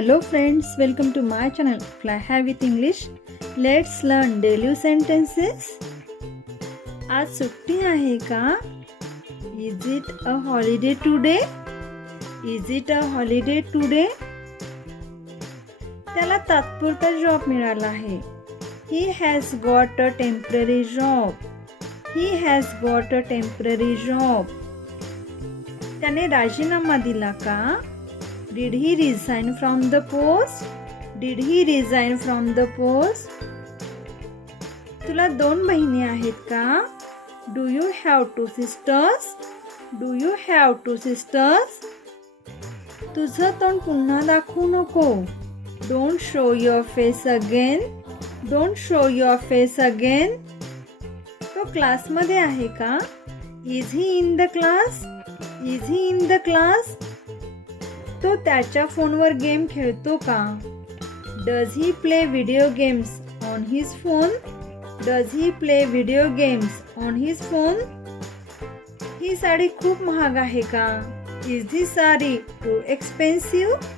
Hello friends, welcome to my channel Fly High with English. Let's learn daily sentences. आज सुट्टी आहे का? Is it a holiday today? Is it a holiday today? त्याला तात्पुरता job मिळाला आहे. He has got a temporary job. He has got a temporary job. त्याने राजीनामा दिला का? Did he resign from the post? Did he resign from the post? तुला 2 बहिणी आहेत का? Do you have 2 sisters? Do you have 2 sisters? तुझं तोंड पुन्हा दाखवू नको. Don't show your face again. Don't show your face again. तो क्लासमध्ये आहे का? Is he in the class? Is he in the class? तो त्याच्या फोनवर गेम खेळतो का? Does he play video games on his phone? Does he play video games on his phone? ही साडी खूप महाग आहे का? Is this saree too expensive?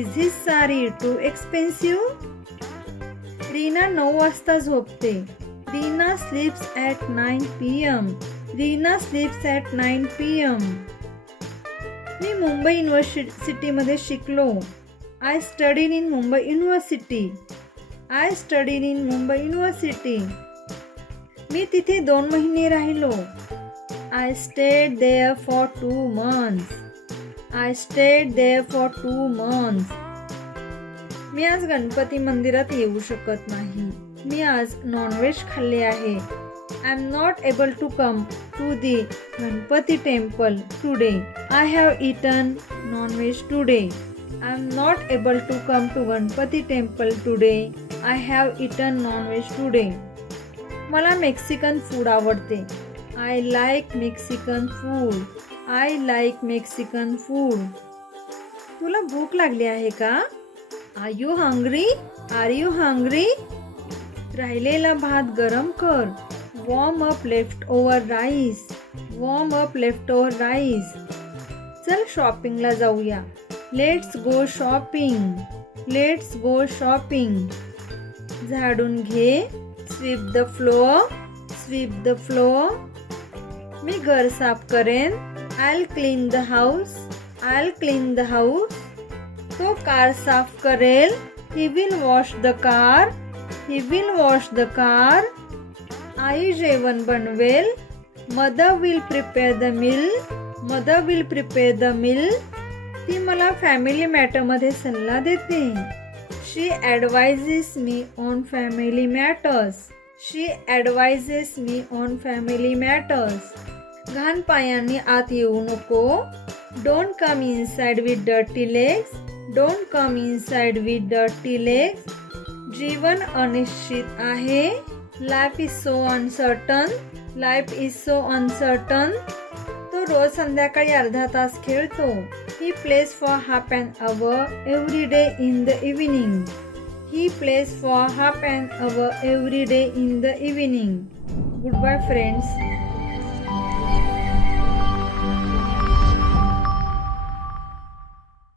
Is this saree too expensive? Reena 9 वाजता झोपते. Reena sleeps at 9 p.m. Reena sleeps at 9 p.m. मी मुंबई युनिव्हर्सिटीमध्ये शिकलो. I studied in Mumbai University. I studied in Mumbai University. मी तिथे 2 महिने राहिलो. I stayed there for 2 months. I stayed there for 2 months. मी आज गणपती मंदिरात येऊ शकत नाही. मी आज नॉनव्हेज खाल्ले आहे. I am not able to come to the Ganpati temple today. I have eaten non-veg today. I am not able to come to Ganpati temple today. I have eaten non-veg today. मला Mexican food आवडते. I like Mexican food. I like Mexican food. तुला भूक लागली आहे का? Are you hungry? Are you hungry? राहिलेला भात गरम कर. Warm up leftover rice. Warm up leftover rice. चल शॉपिंगला जाऊया. Let's go shopping. Let's go shopping. झाडून घे. Sweep the floor. Sweep the floor. मी घर साफ करेन. I'll clean the house. I'll clean the house. तो कार साफ करेल. He will wash the car. He will wash the car. आई जेवण बनवेल. Mother will prepare the meal. Mother will prepare the meal. ती मला फॅमिली मॅटरमध्ये सल्ला देते. She advises me on family matters. She advises me on family matters. घाण पायांनी आत येऊ नको. Don't come inside with dirty legs. Don't come inside with dirty legs. जीवन अनिश्चित आहे. Life is so uncertain. Life is so uncertain. तो रोज संध्याकाळी अर्धा तास खेळतो. He plays for half an hour every day in the evening. He plays for half an hour every day in the evening. Goodbye friends.